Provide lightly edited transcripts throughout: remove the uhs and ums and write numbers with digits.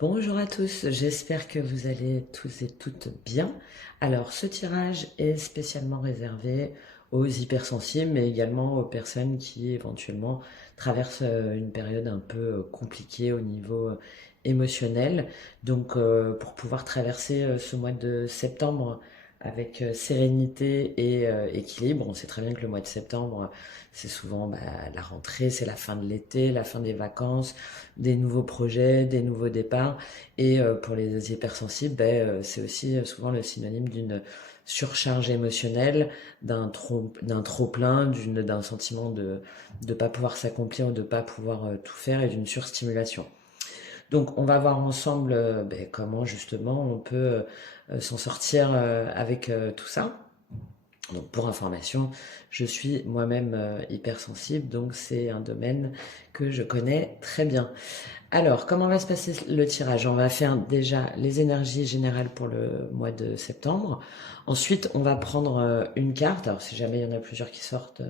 Bonjour à tous, j'espère que vous allez tous et toutes bien. Alors, ce tirage est spécialement réservé aux hypersensibles, mais également aux personnes qui éventuellement traversent une période un peu compliquée au niveau émotionnel. Donc, pour pouvoir traverser ce mois de septembre avec sérénité et équilibre, on sait très bien que le mois de septembre, c'est souvent la rentrée, c'est la fin de l'été, la fin des vacances, des nouveaux projets, des nouveaux départs. Et pour les hypersensibles, c'est aussi souvent le synonyme d'une surcharge émotionnelle, d'un trop plein, d'un sentiment de ne pas pouvoir s'accomplir ou de ne pas pouvoir tout faire et d'une surstimulation. Donc on va voir ensemble comment justement on peut s'en sortir avec tout ça. Donc pour information, je suis moi-même hypersensible, donc c'est un domaine que je connais très bien. Alors, comment va se passer le tirage? On va faire déjà les énergies générales pour le mois de septembre. Ensuite, on va prendre une carte. Alors, si jamais il y en a plusieurs qui sortent,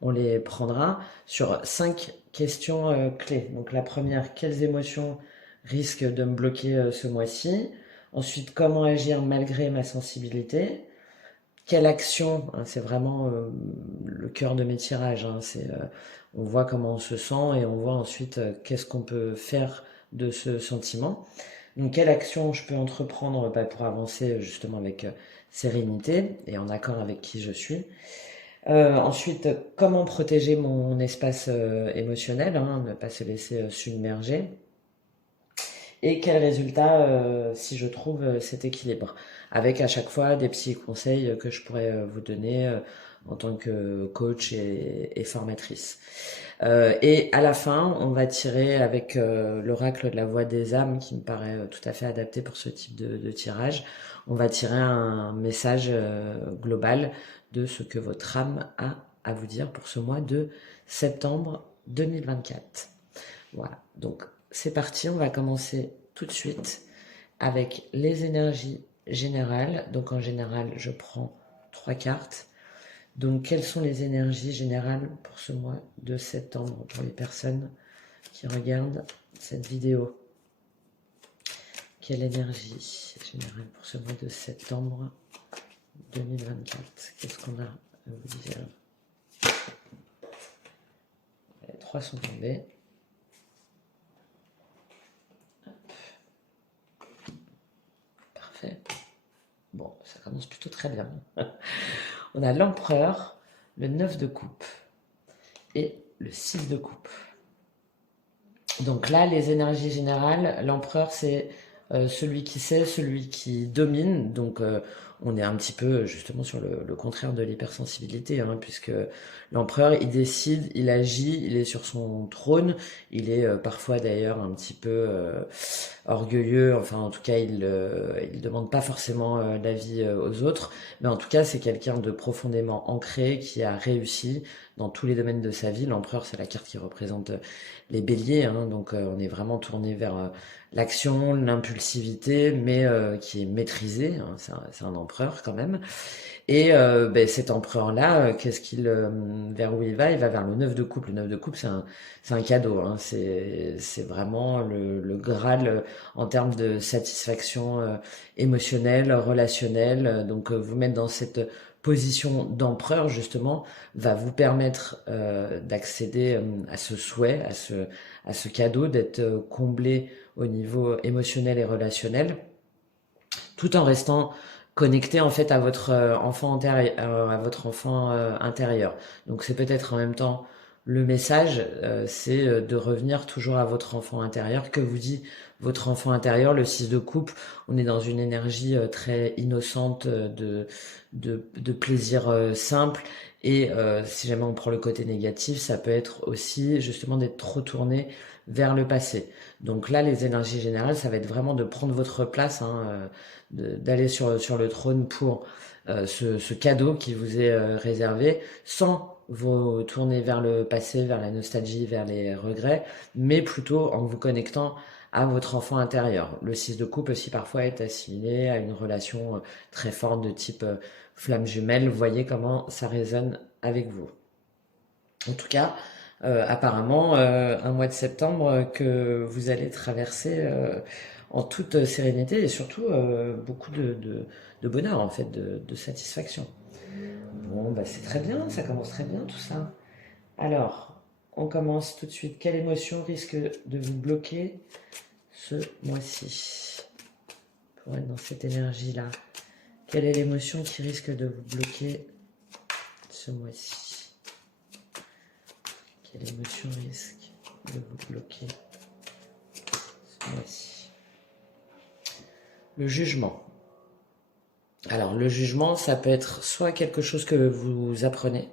on les prendra sur 5 questions clés. Donc, la première, quelles émotions risquent de me bloquer ce mois-ci? Ensuite, comment agir malgré ma sensibilité? Quelle action, hein, c'est vraiment le cœur de mes tirages, hein, on voit comment on se sent et on voit ensuite qu'est-ce qu'on peut faire de ce sentiment. Donc quelle action je peux entreprendre pour avancer justement avec sérénité et en accord avec qui je suis. Ensuite, comment protéger mon espace émotionnel, hein, ne pas se laisser submerger. Et quel résultat si je trouve cet équilibre. Avec à chaque fois des petits conseils que je pourrais vous donner en tant que coach et formatrice. Et à la fin, on va tirer avec l'oracle de la voix des âmes qui me paraît tout à fait adapté pour ce type de tirage. On va tirer un message global de ce que votre âme a à vous dire pour ce mois de septembre 2024. Voilà, donc c'est parti, on va commencer tout de suite avec les énergies générales. Donc en général, je prends 3 cartes. Donc quelles sont les énergies générales pour ce mois de septembre pour les personnes qui regardent cette vidéo? Quelle énergie générale pour ce mois de septembre 2024? Qu'est-ce qu'on a à vous dire? Les 3 sont tombés. Parfait. Bon, ça commence plutôt très bien. On a l'empereur, le 9 de coupe et le 6 de coupe. Donc là, les énergies générales, l'empereur, c'est celui qui sait, celui qui domine. Donc on est un petit peu justement sur le contraire de l'hypersensibilité, hein, puisque l'empereur, il décide, il agit, il est sur son trône, il est parfois d'ailleurs un petit peu orgueilleux, enfin en tout cas il demande pas forcément l'avis aux autres, mais en tout cas c'est quelqu'un de profondément ancré qui a réussi dans tous les domaines de sa vie. L'empereur, c'est la carte qui représente les béliers, hein, donc on est vraiment tourné vers l'action, l'impulsivité, mais qui est maîtrisée, hein, c'est un empereur quand même. Et cet empereur-là, vers où il va? Il va vers le 9 de coupe. Le 9 de coupe, c'est un cadeau, hein, c'est vraiment le Graal en termes de satisfaction émotionnelle, relationnelle. Donc vous mettre dans cette position d'empereur, justement, va vous permettre d'accéder à ce souhait, à ce cadeau, d'être comblé au niveau émotionnel et relationnel, tout en restant connecté en fait à votre enfant intérieur. Donc c'est peut-être en même temps le message, c'est de revenir toujours à votre enfant intérieur. Que vous dit votre enfant intérieur? Le 6 de coupe, on est dans une énergie très innocente de plaisir simple. Et si jamais on prend le côté négatif, ça peut être aussi justement d'être trop tourné vers le passé. Donc là, les énergies générales, ça va être vraiment de prendre votre place, hein, d'aller sur le trône pour ce cadeau qui vous est réservé, sans vous tourner vers le passé, vers la nostalgie, vers les regrets, mais plutôt en vous connectant à votre enfant intérieur. Le 6 de coupe aussi parfois est assimilé à une relation très forte de type flamme jumelle. Vous voyez comment ça résonne avec vous. En tout cas, apparemment, un mois de septembre que vous allez traverser en toute sérénité et surtout beaucoup de bonheur, en fait, de satisfaction. Bon, bah, c'est très bien, ça commence très bien tout ça. Alors, on commence tout de suite. Quelle émotion risque de vous bloquer ce mois-ci pour être dans cette énergie-là? Quelle est l'émotion qui risque de vous bloquer ce mois-ci? Quelle émotion risque de vous bloquer ce mois-ci? Le jugement. Alors, le jugement, ça peut être soit quelque chose que vous apprenez,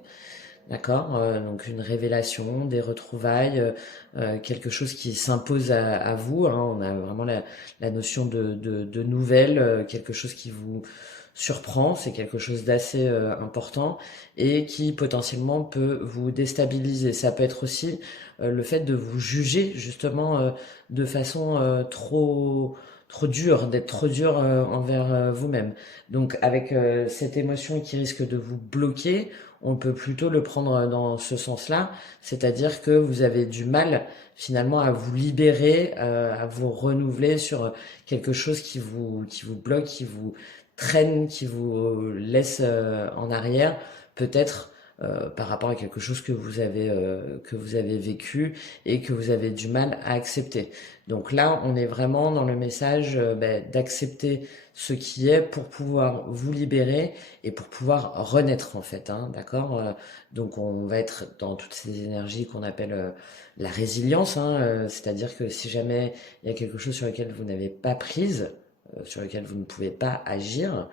d'accord, donc une révélation, des retrouvailles, quelque chose qui s'impose à vous, hein. On a vraiment la notion de nouvelle, quelque chose qui vous surprend, c'est quelque chose d'assez important et qui potentiellement peut vous déstabiliser. Ça peut être aussi le fait de vous juger justement de façon trop dure, d'être trop dur envers vous-même. Donc avec cette émotion qui risque de vous bloquer, on peut plutôt le prendre dans ce sens-là, c'est-à-dire que vous avez du mal finalement à vous libérer, à vous renouveler sur quelque chose qui vous bloque, qui vous traîne, qui vous laisse en arrière, peut-être par rapport à quelque chose que vous avez vécu et que vous avez du mal à accepter. Donc là, on est vraiment dans le message d'accepter ce qui est pour pouvoir vous libérer et pour pouvoir renaître en fait, hein, d'accord. Donc on va être dans toutes ces énergies qu'on appelle la résilience, hein, c'est-à-dire que si jamais il y a quelque chose sur lequel vous n'avez pas prise, sur lequel vous ne pouvez pas agir,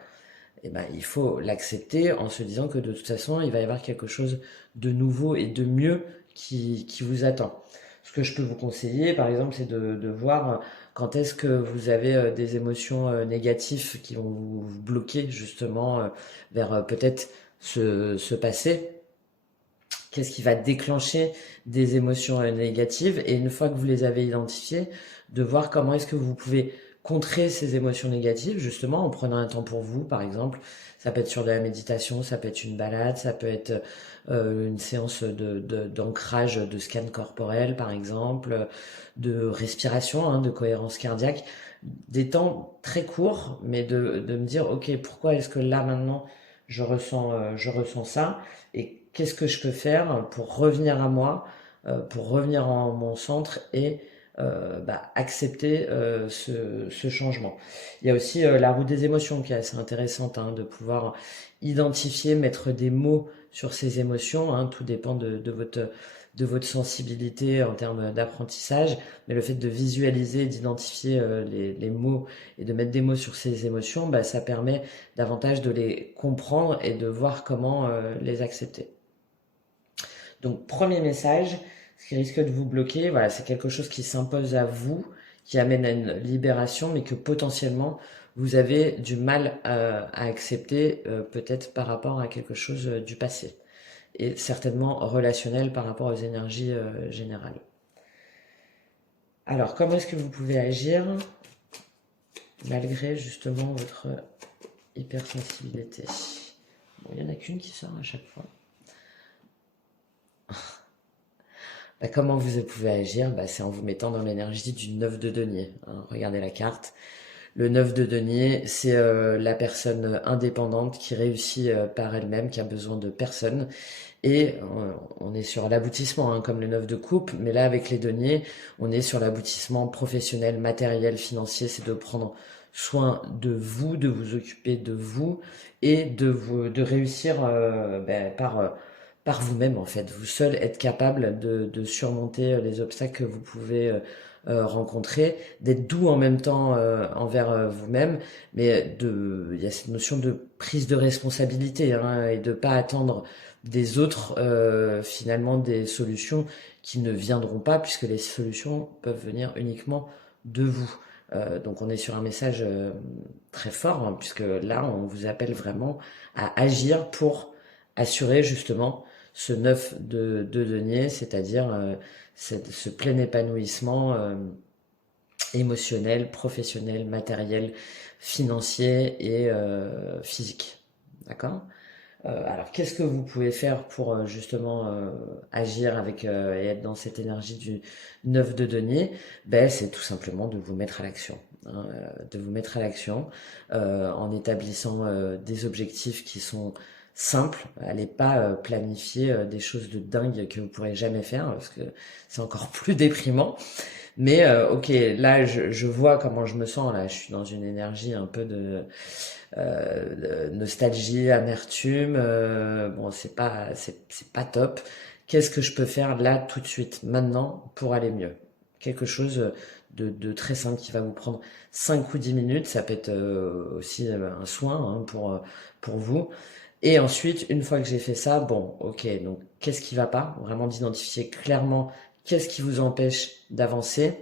eh ben, il faut l'accepter en se disant que de toute façon, il va y avoir quelque chose de nouveau et de mieux qui vous attend. Ce que je peux vous conseiller, par exemple, c'est de voir quand est-ce que vous avez des émotions négatives qui vont vous bloquer justement vers peut-être ce passé. Qu'est-ce qui va déclencher des émotions négatives? Et une fois que vous les avez identifiées, de voir comment est-ce que vous pouvez contrer ces émotions négatives, justement en prenant un temps pour vous, par exemple. Ça peut être sur de la méditation, ça peut être une balade, ça peut être une séance d'ancrage, de scan corporel, par exemple, de respiration, hein, de cohérence cardiaque. Des temps très courts, mais de me dire, ok, pourquoi est-ce que là, maintenant, je ressens ça? Et qu'est-ce que je peux faire pour revenir à moi, pour revenir en mon centre et accepter ce changement. Il y a aussi la roue des émotions qui est assez intéressante, hein, de pouvoir identifier, mettre des mots sur ces émotions, hein. Tout dépend de votre sensibilité en termes d'apprentissage, mais le fait de visualiser, d'identifier les mots et de mettre des mots sur ces émotions, bah, ça permet davantage de les comprendre et de voir comment les accepter. Donc, premier message, ce qui risque de vous bloquer, voilà, c'est quelque chose qui s'impose à vous, qui amène à une libération, mais que potentiellement vous avez du mal à accepter, peut-être par rapport à quelque chose du passé, et certainement relationnel par rapport aux énergies générales. Alors, comment est-ce que vous pouvez agir malgré justement votre hypersensibilité? Bon, il n'y en a qu'une qui sort à chaque fois. Comment vous pouvez agir? C'est en vous mettant dans l'énergie du 9 de denier, hein. Regardez la carte. Le 9 de denier, c'est la personne indépendante qui réussit par elle-même, qui a besoin de personne. Et on est sur l'aboutissement, hein, comme le 9 de coupe, mais là avec les deniers, on est sur l'aboutissement professionnel, matériel, financier, c'est de prendre soin de vous, de vous occuper de vous et de réussir par vous-même en fait. Vous seul être capable de surmonter les obstacles que vous pouvez rencontrer, d'être doux en même temps envers vous-même, mais il y a cette notion de prise de responsabilité, hein, et de pas attendre des autres finalement des solutions qui ne viendront pas puisque les solutions peuvent venir uniquement de vous. Donc on est sur un message très fort, hein, puisque là on vous appelle vraiment à agir pour assurer justement ce 9 de denier, c'est-à-dire ce plein épanouissement émotionnel, professionnel, matériel, financier et physique. D'accord? Alors, qu'est-ce que vous pouvez faire pour justement agir avec et être dans cette énergie du 9 de denier? C'est tout simplement de vous mettre à l'action. hein, de vous mettre à l'action en établissant des objectifs qui sont simples. Allez pas planifier des choses de dingue que vous pourrez jamais faire parce que c'est encore plus déprimant. Mais ok, là je vois comment je me sens. Là, je suis dans une énergie un peu de nostalgie, amertume. Bon, c'est pas top. Qu'est-ce que je peux faire là tout de suite, maintenant, pour aller mieux? Quelque chose de très simple qui va vous prendre 5 ou 10 minutes. Ça peut être aussi un soin hein, pour vous. Et ensuite, une fois que j'ai fait ça, bon, ok, donc qu'est-ce qui va pas? Vraiment d'identifier clairement qu'est-ce qui vous empêche d'avancer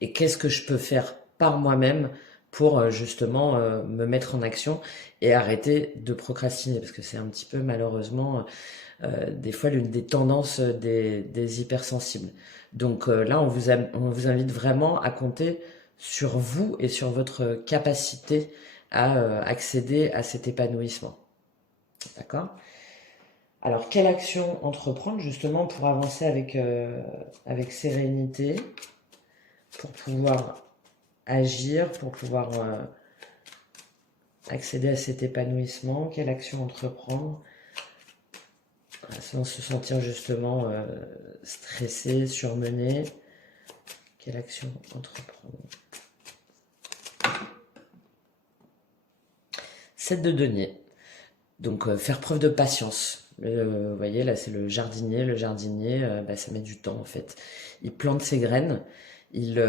et qu'est-ce que je peux faire par moi-même pour justement me mettre en action et arrêter de procrastiner parce que c'est un petit peu malheureusement des fois l'une des tendances des hypersensibles. Donc là, on vous invite vraiment à compter sur vous et sur votre capacité à accéder à cet épanouissement. D'accord? Alors, quelle action entreprendre justement pour avancer avec sérénité, pour pouvoir agir, pour pouvoir accéder à cet épanouissement? Quelle action entreprendre sans se sentir justement stressé, surmené? Quelle action entreprendre? 7 de denier. Donc faire preuve de patience. Vous voyez, là c'est le jardinier. Le jardinier, ça met du temps en fait. Il plante ses graines, il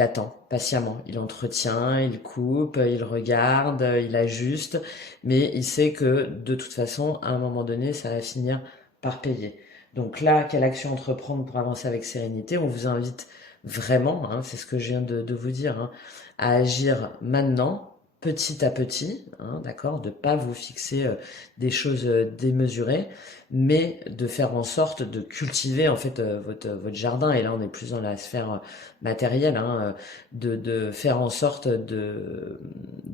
attend patiemment. Il entretient, il coupe, il regarde, il ajuste. Mais il sait que de toute façon, à un moment donné, ça va finir par payer. Donc là, quelle action entreprendre pour avancer avec sérénité? On vous invite vraiment, hein, c'est ce que je viens de vous dire, hein, à agir maintenant petit à petit, hein, d'accord, de pas vous fixer des choses démesurées, mais de faire en sorte de cultiver en fait votre jardin. Et là, on est plus dans la sphère matérielle, hein, de faire en sorte de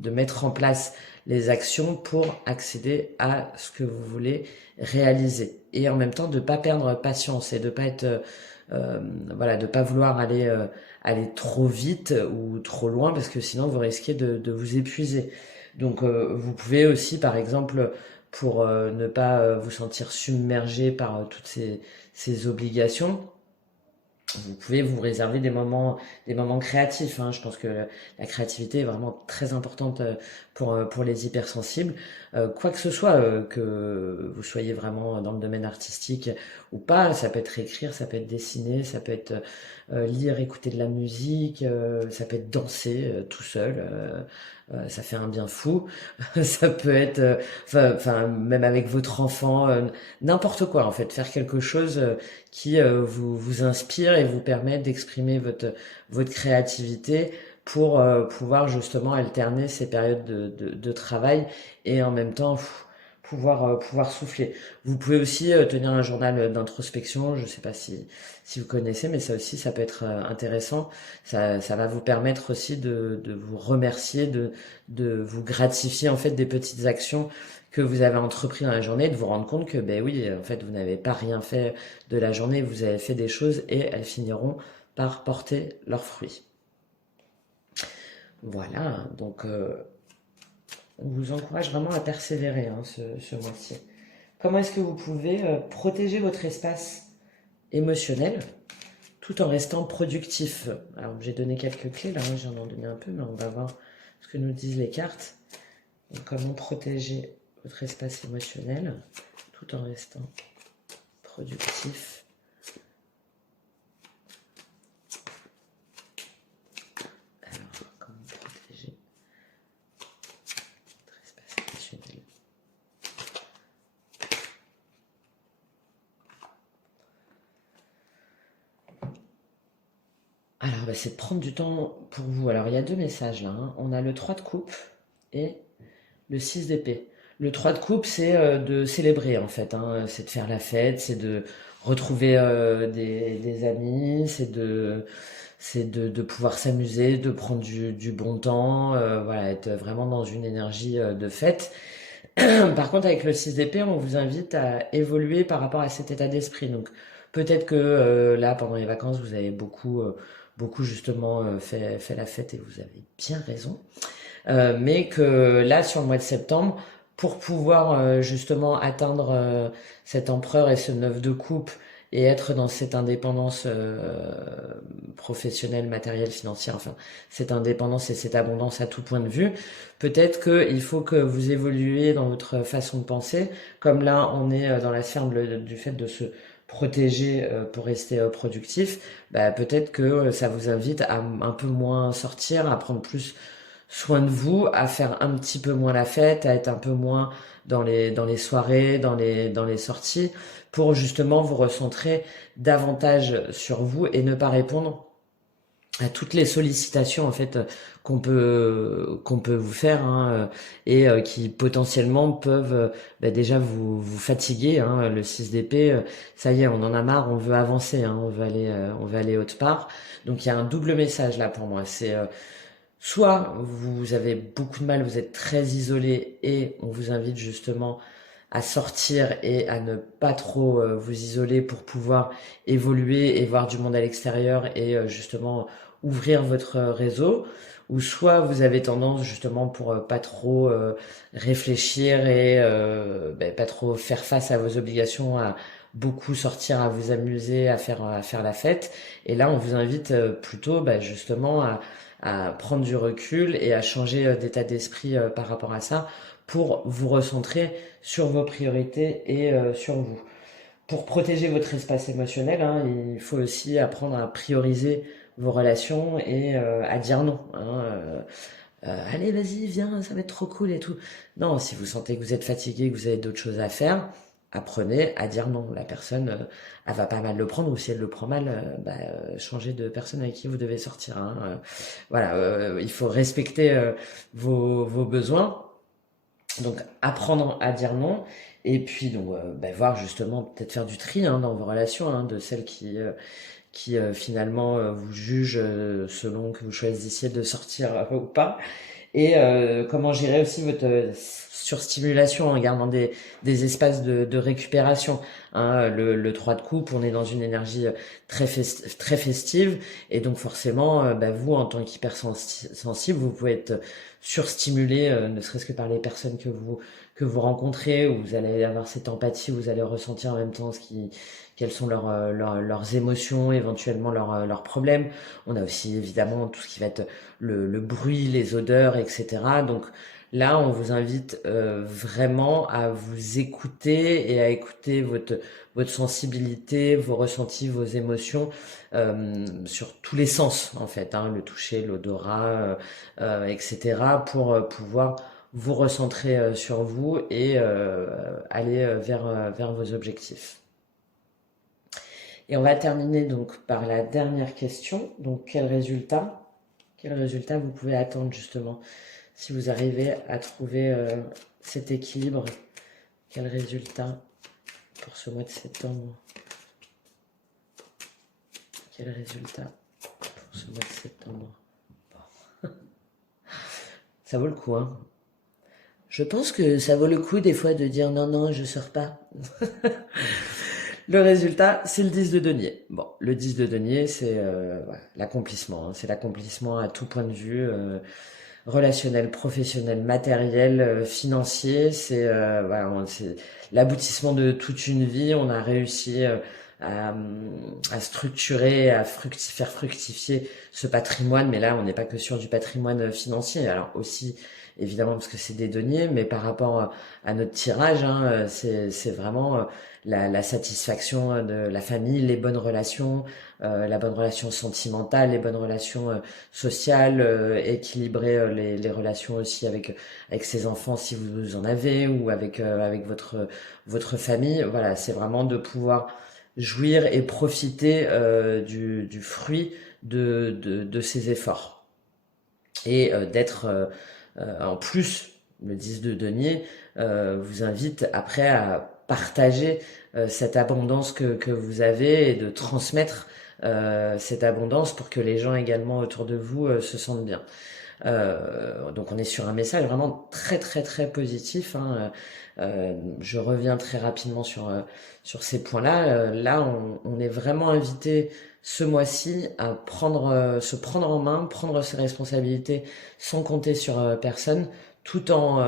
mettre en place les actions pour accéder à ce que vous voulez réaliser. Et en même temps, de pas perdre patience et de pas être voilà, de pas vouloir aller trop vite ou trop loin parce que sinon vous risquez de vous épuiser. Donc vous pouvez aussi par exemple pour ne pas vous sentir submergé par toutes ces obligations, vous pouvez vous réserver des moments créatifs. Hein. Je pense que la créativité est vraiment très importante pour les hypersensibles. Quoi que ce soit, que vous soyez vraiment dans le domaine artistique ou pas, ça peut être écrire, ça peut être dessiner, ça peut être lire, écouter de la musique, ça peut être danser tout seul. Ça fait un bien fou. Ça peut être, enfin, même avec votre enfant, n'importe quoi en fait, faire quelque chose qui vous inspire et vous permet d'exprimer votre créativité pour pouvoir justement alterner ces périodes de travail et en même temps pouvoir souffler. Vous pouvez aussi tenir un journal d'introspection, je ne sais pas si vous connaissez, mais ça aussi, ça peut être intéressant. Ça va vous permettre aussi de vous remercier, de vous gratifier en fait des petites actions que vous avez entrepris dans la journée, de vous rendre compte que ben oui, en fait, vous n'avez pas rien fait de la journée, vous avez fait des choses et elles finiront par porter leurs fruits. Voilà, donc on vous encourage vraiment à persévérer hein, ce mois-ci. Comment est-ce que vous pouvez protéger votre espace émotionnel tout en restant productif? Alors j'ai donné quelques clés là, hein, j'en ai donné un peu, mais on va voir ce que nous disent les cartes. Donc, comment protéger votre espace émotionnel tout en restant productif. Alors, comment protéger votre espace émotionnel? Alors, c'est de prendre du temps pour vous. Alors, il y a deux messages là. Hein. On a le 3 de coupe et le 6 d'épée. Le 3 de coupe, c'est de célébrer en fait. Hein. C'est de faire la fête, c'est de retrouver des amis, c'est de pouvoir s'amuser, de prendre du bon temps, voilà, être vraiment dans une énergie de fête. Par contre, avec le 6 d'épée, on vous invite à évoluer par rapport à cet état d'esprit. Donc, peut-être que là, pendant les vacances, vous avez beaucoup justement fait la fête et vous avez bien raison. Mais que là, sur le mois de septembre, pour pouvoir justement atteindre cet empereur et ce 9 de coupe et être dans cette indépendance professionnelle, matérielle, financière, enfin cette indépendance et cette abondance à tout point de vue, peut-être qu'il faut que vous évoluiez dans votre façon de penser. Comme là, on est dans la sphère du fait de se protéger pour rester productif, bah, peut-être que ça vous invite à un peu moins sortir, à prendre plus soin de vous, à faire un petit peu moins la fête, à être un peu moins dans les soirées, dans les sorties, pour justement vous recentrer davantage sur vous et ne pas répondre à toutes les sollicitations en fait qu'on peut vous faire hein, et qui potentiellement peuvent bah, déjà vous fatiguer hein, le 6 d'épée ça y est on en a marre on veut avancer hein, on veut aller autre part donc il y a un double message là pour moi c'est soit vous avez beaucoup de mal, vous êtes très isolé et on vous invite justement à sortir et à ne pas trop vous isoler pour pouvoir évoluer et voir du monde à l'extérieur et justement ouvrir votre réseau. Ou soit vous avez tendance justement pour pas trop réfléchir et ben, pas trop faire face à vos obligations, à beaucoup sortir, à vous amuser, à faire la fête. Et là, on vous invite plutôt ben, justement à prendre du recul et à changer d'état d'esprit par rapport à ça pour vous recentrer sur vos priorités et sur vous. Pour protéger votre espace émotionnel, hein, il faut aussi apprendre à prioriser vos relations et à dire non. Hein, allez, vas-y, viens, ça va être trop cool et tout. Non, si vous sentez que vous êtes fatigué, que vous avez d'autres choses à faire, apprenez à dire non. La personne, elle va pas mal le prendre, ou si elle le prend mal, bah, changez de personne avec qui vous devez sortir. Hein. Voilà, il faut respecter vos besoins. Donc apprendre à dire non et puis donc bah, voir justement peut-être faire du tri hein, dans vos relations hein, de celles qui finalement vous jugent selon que vous choisissiez de sortir ou pas et comment gérer aussi votre surstimulation en gardant des espaces de récupération. Hein. Le 3 de coupe, on est dans une énergie très festive et donc forcément, bah, vous en tant qu'hypersensible, vous pouvez être surstimulé, ne serait-ce que par les personnes que vous rencontrez, où vous allez avoir cette empathie, où vous allez ressentir en même temps quelles sont leurs émotions, éventuellement leurs problèmes. On a aussi évidemment tout ce qui va être le bruit, les odeurs, etc. Donc là, on vous invite vraiment à vous écouter et à écouter votre sensibilité, vos ressentis, vos émotions sur tous les sens en fait, hein, le toucher, l'odorat, etc. pour pouvoir vous recentrer sur vous et aller vers vos objectifs. Et on va terminer donc par la dernière question. Donc quel résultat vous pouvez attendre justement si vous arrivez à trouver cet équilibre? Quel résultat pour ce mois de septembre? Quel résultat pour ce mois de septembre? Bon. Ça vaut le coup, hein. Je pense que ça vaut le coup des fois de dire non, non, je sors pas. Le résultat, c'est le 10 de denier. Bon, le 10 de denier, c'est voilà, l'accomplissement. Hein. C'est l'accomplissement à tout point de vue, relationnel, professionnel, matériel, financier. C'est voilà, c'est l'aboutissement de toute une vie. On a réussi à structurer, à faire fructifier ce patrimoine. Mais là, on n'est pas que sur du patrimoine financier. Alors aussi, évidemment, parce que c'est des deniers, mais par rapport à notre tirage, hein, c'est vraiment la satisfaction de la famille, les bonnes relations, la bonne relation sentimentale, les bonnes relations sociales, équilibrer les relations aussi avec ses enfants si vous en avez ou avec votre famille. Voilà, c'est vraiment de pouvoir jouir et profiter du fruit de ces efforts et d'être en plus le 10 de denier vous invite après à partager cette abondance que vous avez et de transmettre cette abondance pour que les gens également autour de vous se sentent bien. Donc on est sur un message vraiment très très très positif, hein. Je reviens très rapidement sur ces points-là. Là, on est vraiment invité ce mois-ci à se prendre en main, prendre ses responsabilités sans compter sur personne, tout en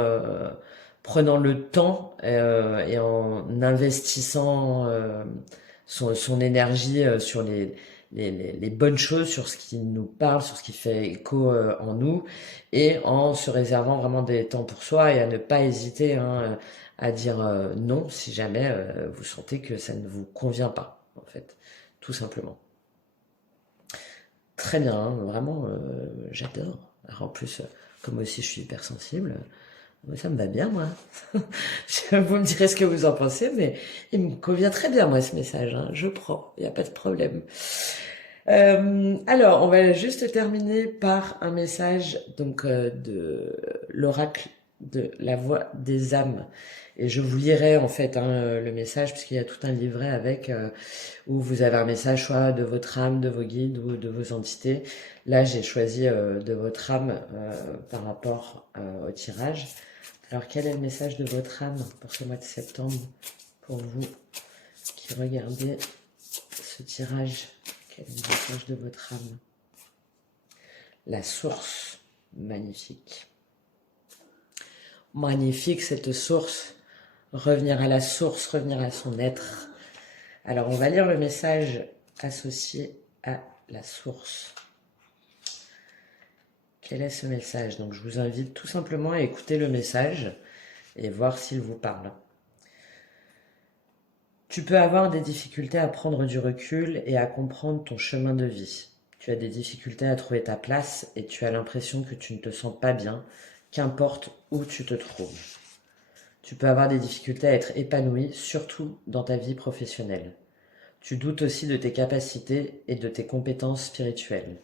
prenant le temps et en investissant son énergie sur les bonnes choses, sur ce qui nous parle, sur ce qui fait écho en nous, et en se réservant vraiment des temps pour soi et à ne pas hésiter, hein, à dire non si jamais vous sentez que ça ne vous convient pas, en fait, tout simplement. Très bien, hein, vraiment, j'adore. Alors, en plus, comme aussi je suis hypersensible, ça me va bien, moi. Vous me direz ce que vous en pensez, mais il me convient très bien, moi, ce message, hein. Je prends, il n'y a pas de problème. Alors, on va juste terminer par un message donc de l'oracle de la voix des âmes. Et je vous lirai en fait, hein, le message, puisqu'il y a tout un livret avec où vous avez un message soit de votre âme, de vos guides ou de vos entités. Là, j'ai choisi de votre âme par rapport au tirage. Alors, quel est le message de votre âme pour ce mois de septembre, pour vous qui regardez ce tirage? Quel est le message de votre âme? La source. Magnifique. Magnifique cette source. Revenir à la source, revenir à son être. Alors, on va lire le message associé à la source. Quel est ce message? Donc, je vous invite tout simplement à écouter le message et voir s'il vous parle. Tu peux avoir des difficultés à prendre du recul et à comprendre ton chemin de vie. Tu as des difficultés à trouver ta place et tu as l'impression que tu ne te sens pas bien, qu'importe où tu te trouves. Tu peux avoir des difficultés à être épanoui, surtout dans ta vie professionnelle. Tu doutes aussi de tes capacités et de tes compétences spirituelles.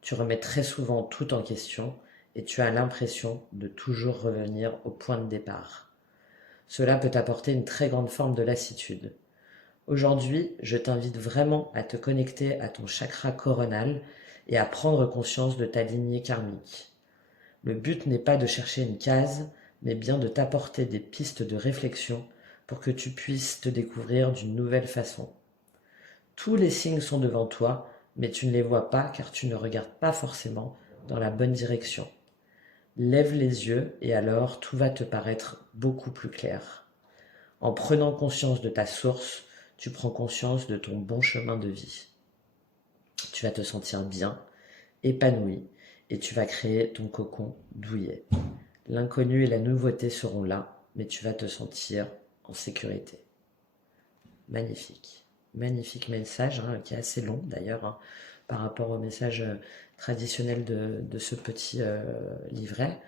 Tu remets très souvent tout en question et tu as l'impression de toujours revenir au point de départ. Cela peut t'apporter une très grande forme de lassitude. Aujourd'hui, je t'invite vraiment à te connecter à ton chakra coronal et à prendre conscience de ta lignée karmique. Le but n'est pas de chercher une case, mais bien de t'apporter des pistes de réflexion pour que tu puisses te découvrir d'une nouvelle façon. Tous les signes sont devant toi, mais tu ne les vois pas car tu ne regardes pas forcément dans la bonne direction. Lève les yeux et alors tout va te paraître beaucoup plus clair. En prenant conscience de ta source, tu prends conscience de ton bon chemin de vie. Tu vas te sentir bien, épanoui, et tu vas créer ton cocon douillet. L'inconnu et la nouveauté seront là, mais tu vas te sentir en sécurité. Magnifique. Magnifique message, hein, qui est assez long d'ailleurs, hein, par rapport au message traditionnel de ce petit livret.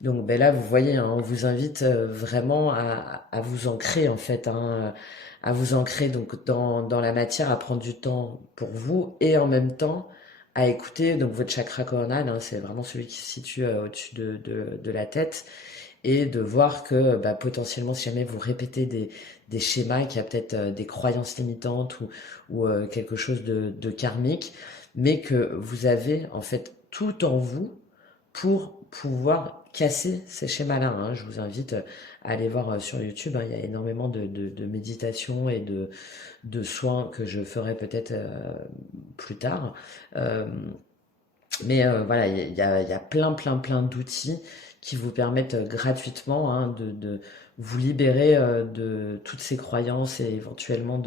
Donc ben là, vous voyez, hein, on vous invite vraiment à vous ancrer en fait, hein, à vous ancrer donc dans la matière, à prendre du temps pour vous et en même temps à écouter donc votre chakra coronal, hein, c'est vraiment celui qui se situe au-dessus de la tête, et de voir que bah, potentiellement si jamais vous répétez des schémas, qu'il y a peut-être des croyances limitantes ou quelque chose de karmique, mais que vous avez en fait tout en vous pour pouvoir casser ces schémas-là, hein. Je vous invite à aller voir sur YouTube, hein, il y a énormément de méditation et de soins que je ferai peut-être plus tard. Euh, mais voilà, il y a plein d'outils qui vous permettent gratuitement, hein, de vous libérer de toutes ces croyances et éventuellement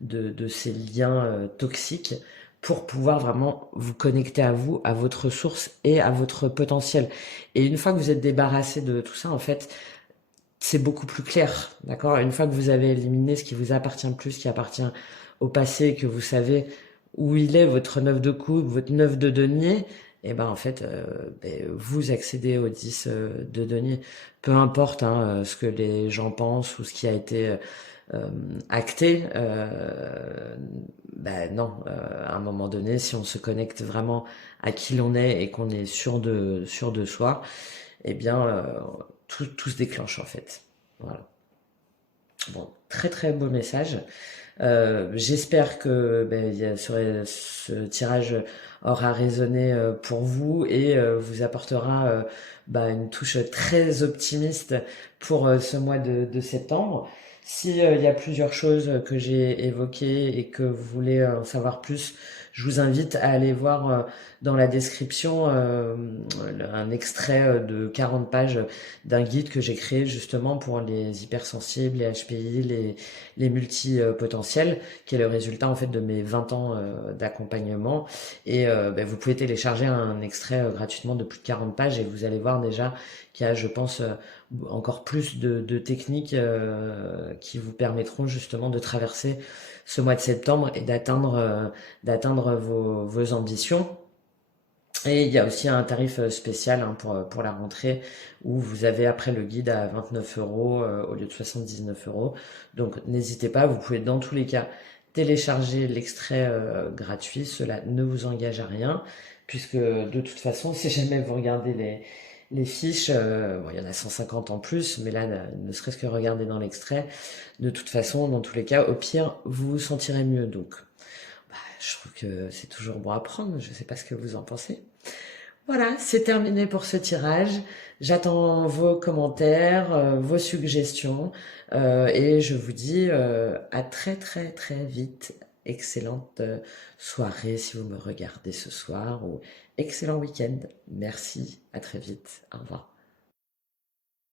de ces liens toxiques pour pouvoir vraiment vous connecter à vous, à votre source et à votre potentiel. Et une fois que vous êtes débarrassé de tout ça, en fait, c'est beaucoup plus clair, d'accord? Une fois que vous avez éliminé ce qui vous appartient plus, ce qui appartient au passé, que vous savez où il est votre 9 de coupe, votre 9 de denier, et ben en fait, ben, vous accédez au 10 de denier. Peu importe, hein, ce que les gens pensent ou ce qui a été acté, ben non, à un moment donné, si on se connecte vraiment à qui l'on est et qu'on est sûr de soi, eh bien, tout se déclenche en fait. Voilà. Bon, très très beau message. J'espère que ben, ce tirage aura résonné pour vous et vous apportera une touche très optimiste pour ce mois de septembre. Si il y a plusieurs choses que j'ai évoquées et que vous voulez en savoir plus, je vous invite à aller voir dans la description un extrait de 40 pages d'un guide que j'ai créé justement pour les hypersensibles, les HPI, les multipotentiels, qui est le résultat en fait de mes 20 ans d'accompagnement. Et vous pouvez télécharger un extrait gratuitement de plus de 40 pages et vous allez voir déjà qu'il y a, je pense, encore plus de techniques qui vous permettront justement de traverser ce mois de septembre et d'atteindre vos ambitions. Et il y a aussi un tarif spécial pour la rentrée où vous avez après le guide à 29 euros au lieu de 79 euros. Donc n'hésitez pas, vous pouvez dans tous les cas télécharger l'extrait gratuit. Cela ne vous engage à rien puisque de toute façon, si jamais vous regardez les fiches, il y en a 150 en plus, mais là, ne serait-ce que regarder dans l'extrait, de toute façon, dans tous les cas, au pire, vous vous sentirez mieux. Donc, je trouve que c'est toujours bon à prendre. Je ne sais pas ce que vous en pensez. Voilà, c'est terminé pour ce tirage. J'attends vos commentaires, vos suggestions et je vous dis à très très très vite. Excellente soirée si vous me regardez ce soir ou excellent week-end. Merci, à très vite. Au revoir.